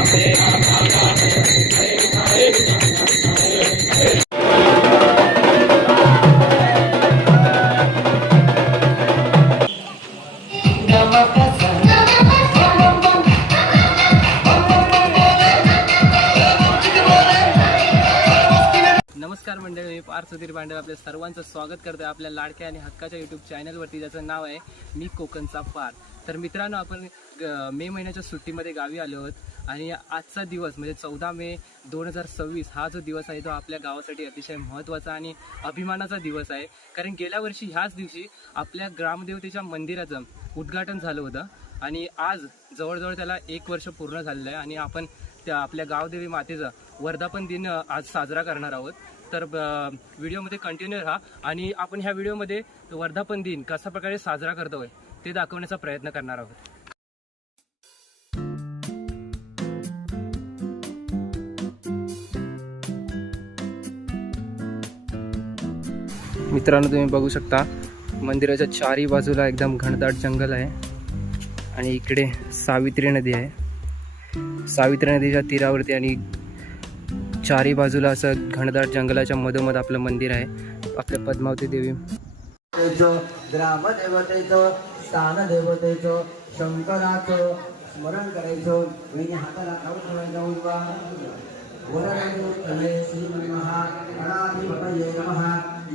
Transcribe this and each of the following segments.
नमस्कार मंडळी, मी पार्थ सुधीर भांडे आपल्या सर्वांचं स्वागत करतोय आपल्या लाडक्या आणि हक्काच्या यूट्यूब चॅनलवरती, ज्याचं नाव आहे मी कोकणचा पार. तर मित्रांनो, आपण मे महिन्याच्या सुट्टीमध्ये गावी आलो आहोत आणि आजचा दिवस म्हणजे 14 मे 2026 हा जो दिवस आहे तो आपल्या गावासाठी अतिशय महत्त्वाचा आणि अभिमानाचा दिवस आहे. कारण गेल्या वर्षी ह्याच दिवशी आपल्या ग्रामदेवतेच्या मंदिराचं उद्घाटन झालं होतं आणि आज जवळजवळ त्याला 1 वर्ष पूर्ण झालेलं आहे आणि आपण त्या आपल्या गावदेवी मातेचा वर्धापन दिन आज साजरा करणार आहोत. तर व्हिडिओमध्ये कंटिन्यू राहा आणि आपण ह्या व्हिडिओमध्ये वर्धापन दिन कशा प्रकारे साजरा करतोय ते दाखवण्याचा प्रयत्न करणार आहोत. मित्रांनो, तुम्ही बघू शकता मंदिराच्या चारही बाजूला एकदम घनदाट जंगल आहे आणि इकडे सावित्री नदी आहे. सावित्री नदीच्या तीरावरती आणि चारही बाजूला असं घनदाट जंगलाच्या मधोमध आपलं मंदिर आहे. आपल्या पद्मावती देवी ग्रामदेवतेचं स्थान देवतेचं शंकराचं स्मरण करायचं. वेणी हाताला लावून श्रीमन्महागणाधिपतये नमः.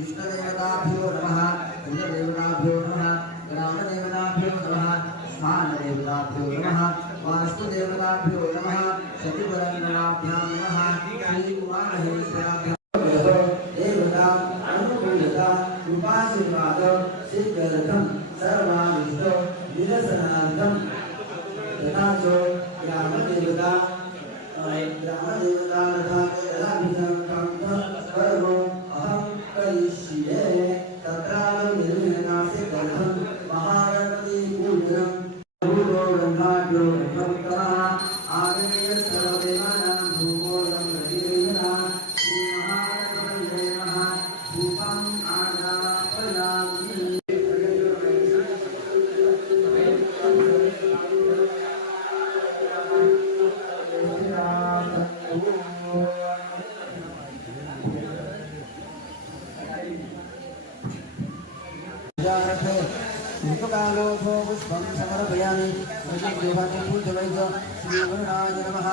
इष्टदेवताभ्यो नमः. कुलदेवताभ्यो नमः. ग्रामदेवताभ्यो नमः. स्थानदेवताभ्यो नमः. वास्तुदेवताभ्यो नमः. सतिवरङ्गणाभ्यां नमः. श्रीकुमारहेश्वराभ्यां देवता अनुकूलता कृपाशीर्वाद सिद्ध्यर्थं सर्वानिष्ट निरसनार्थं तथा च ग्रामदेवता सर्व अहं करिष्ये. तत्रानिर्विघ्नसिद्ध्यर्थं महागणपति पूजनं भूतो ब्रह्माढ्यो भक्तः आगमेय सर्वदेवानां भूगोलं प्रतिगृह्णा. श्रीमहागणपतये नमः. धूपं आदापयामि. कालोभो पुष्पं समर्पयामि. देवाचे पूजयैः श्रीगणनाय नमः.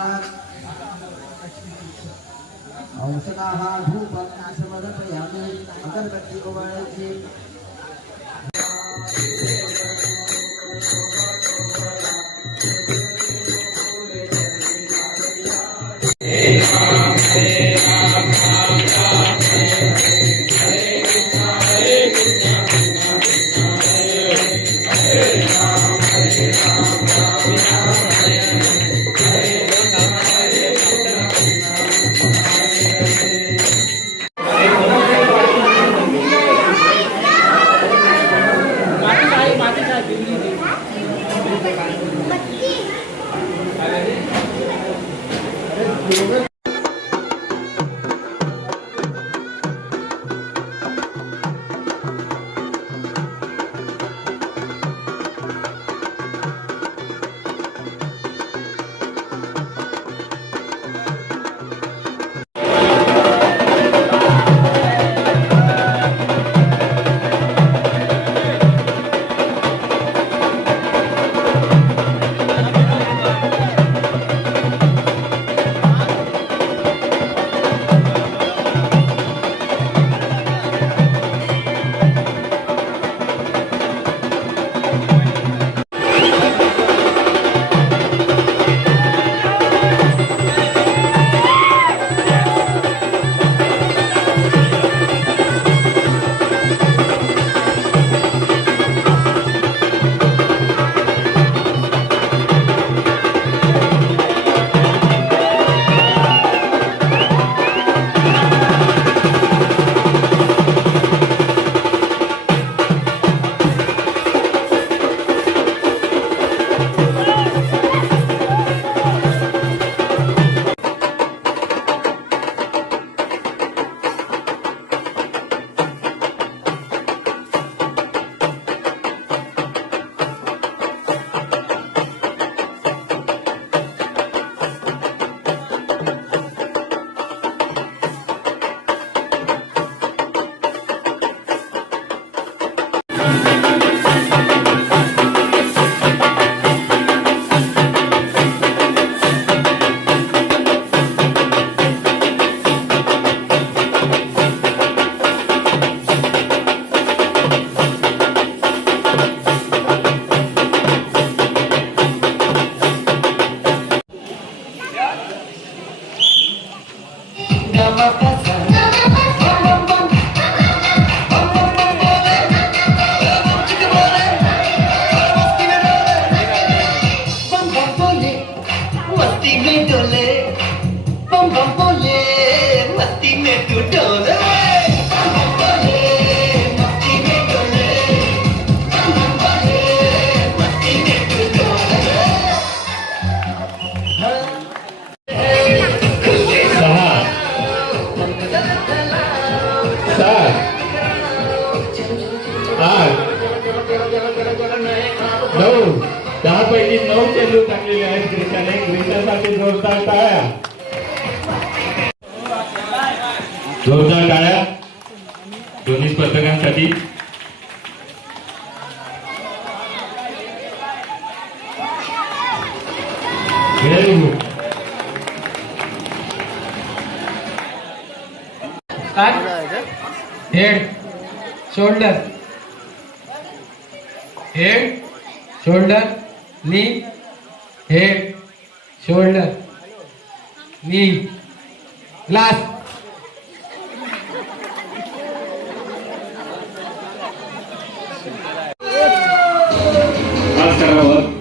औषधाः धूपं समर्पयामि. अगरबत्ती ओवाळायची. मस्ती में डोले बम बम बोले मस्ती में तू डोले बम बम बोले मस्ती में डोले बम बम बोले मस्ती में तू डोले सहा सात आठ 9 10 पैकी 9 चेंडू टाकलेले आहेत क्रिशाने. क्रिशासाठी जोरदार टाळ्या. जोरदार टाळ्या दोन्ही स्पर्धकांसाठी. Very good. Head shoulder head shoulder knee head shoulder knee last. Pass करावं.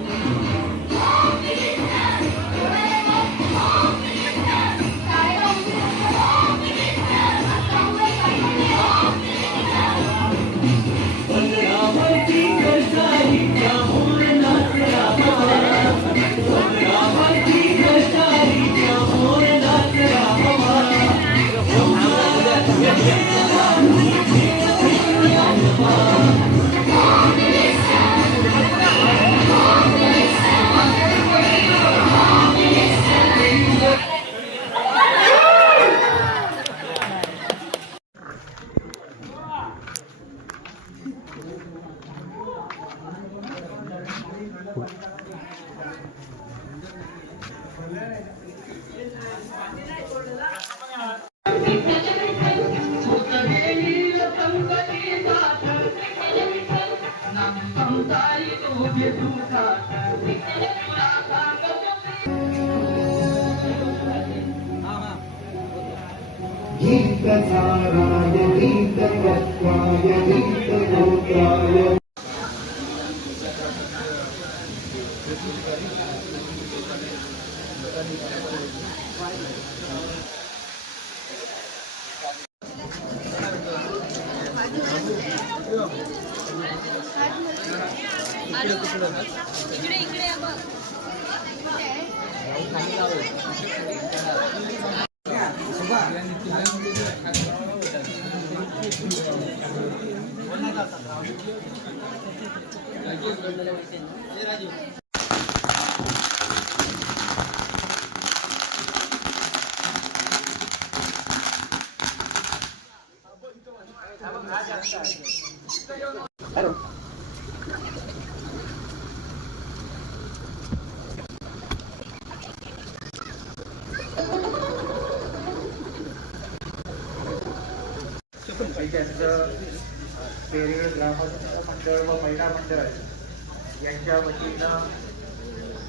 पेरवेळ ग्रामस्थ मंडळ व महिला मंडळ यांच्या वतीनं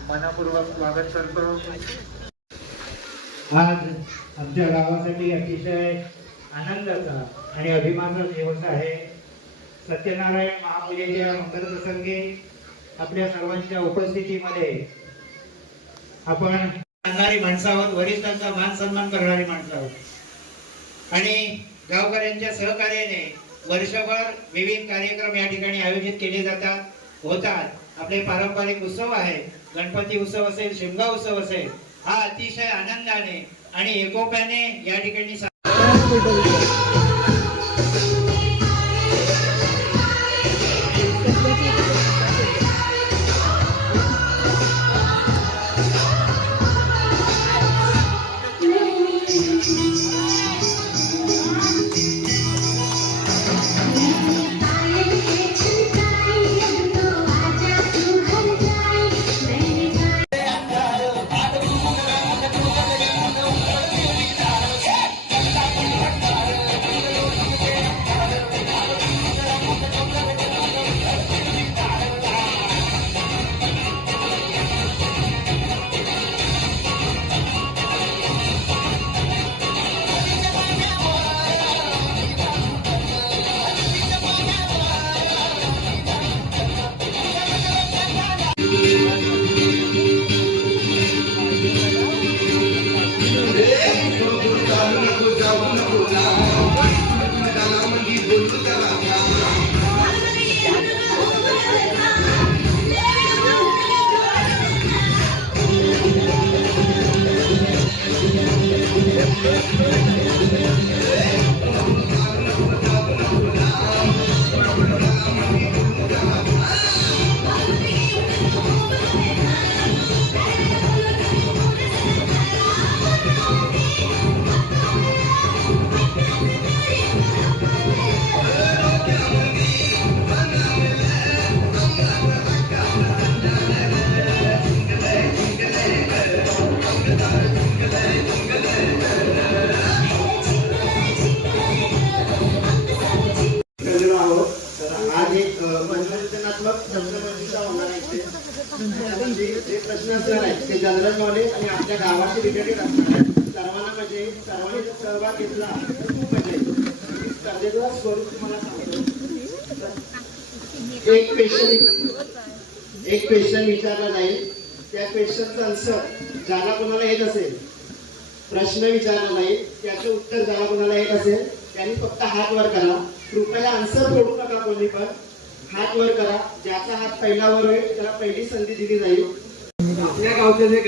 मनपूर्वक स्वागत करतो. आज आमच्या गावासाठी अतिशय आनंदाचा आणि अभिमानाचा दिवस आहे. सत्यनारायण महापूजेच्या मंगल प्रसंगी आपल्या सर्वांच्या उपस्थितीमध्ये आपण आणणारी माणसं आहोत, वरिष्ठांचा मान सन्मान करणारी माणसं आहोत आणि गावकऱ्यांच्या सहकार्याने वर्षभर विविध कार्यक्रम या ठिकाणी आयोजित केले होतात. आपले पारंपरिक उत्सव आहे, गणपती उत्सव असेल, शिमगा उत्सव असेल, हा अतिशय आनंदाने आणि एकोप्याने या ठिकाणी ठरलेलो आहोत. तर आज एक मनोरंजनात्मक प्रश्नमंजुषा होणार आहे इथे. त्यामध्ये जे प्रश्न असणार आहेत ते जनरल नॉलेज आणि आपल्या गावाशी रिलेटेड असणार आहेत. सर्वांना मजा येईल. सर्वांनी जर सहभाग घेतला तर खूप मजा येईल. मी स्पर्धेचं स्वरूप तुम्हाला सांगतो. एक क्वेश्चन विचारला जाईल. त्या क्वेश्चनचा आन्सर ज्याला कोणाला येत असेल, प्रश्न विचारला जाईल, त्याचं उत्तर ज्याला कोणाला येत असेल त्यांनी फक्त हात वर करा. कृपया आन्सर सोडू नका कोणी पण. हात वर करा. ज्याचा हात पहिला वर होईल त्याला पहिली संधी दिली जाईल. आपल्या गावचं जे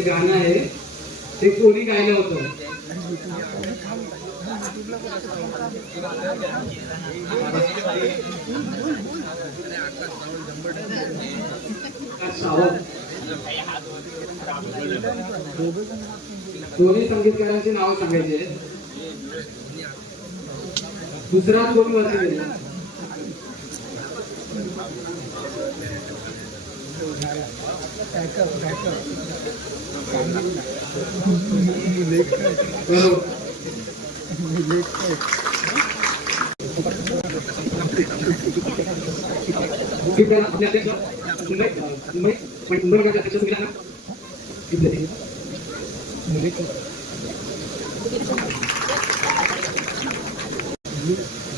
गाणं आहे ते कोणी गायलं होतं? दोन्ही संगीतकारांची नाव सांगायचे. दुसरा कोण वरती गेला?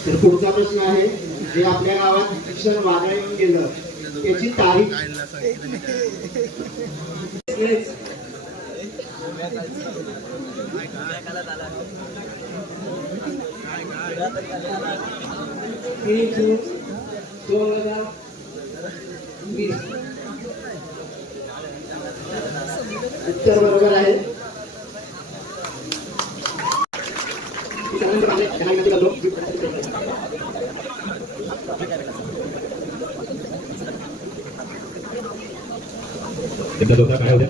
तर पुढचा प्रश्न आहे, जे आपल्या गावात भीषण वादळ येऊन गेलं त्याची तारीख. जून 2020. उत्तर बरोबर आहे. काय होत्या?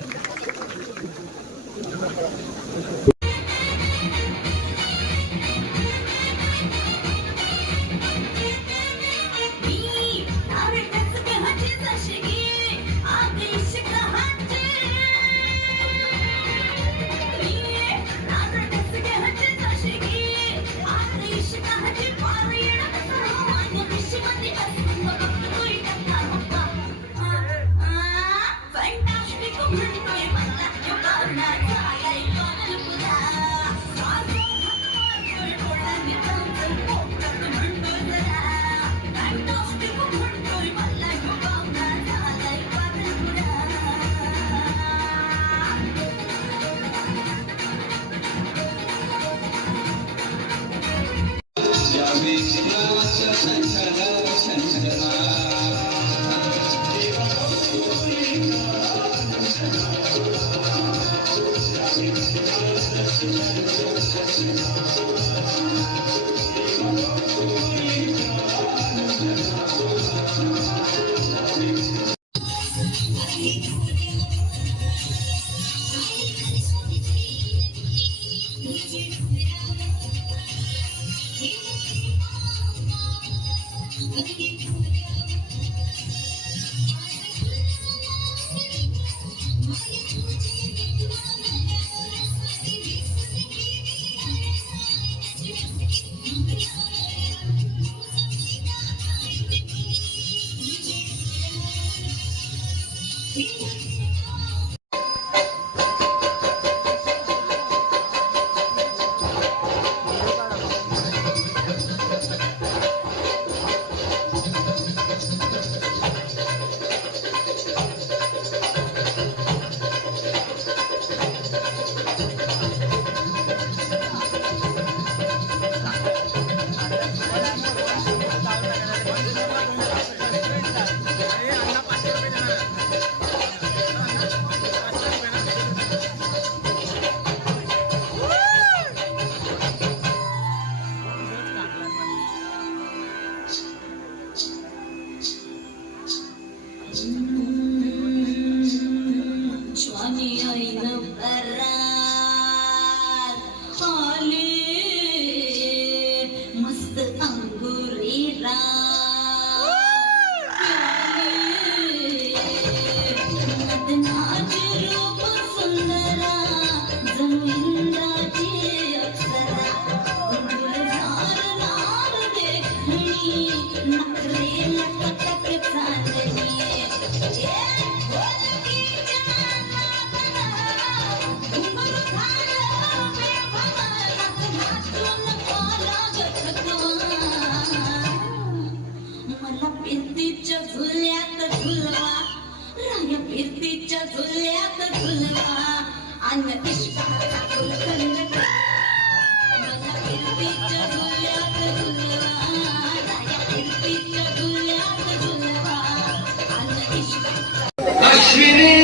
आणि ऐन परात आले मस्त अंगुरी मदनाचे रूप सुंदरा जणू इंद्राची अप्सरा गुलजार लाल देखणी नखरे लटकट चांदणी मला फिरतीच्या झुल्यात झुलवा राया फिरतीच्या झुल्यात झुलवा अंग इष्टाचा फुलखंड मला फिरतीच्या झुल्यात झुलवा राया फिरतीच्या झुल्यात झुलवा अंग इष्टाचा अश्विनी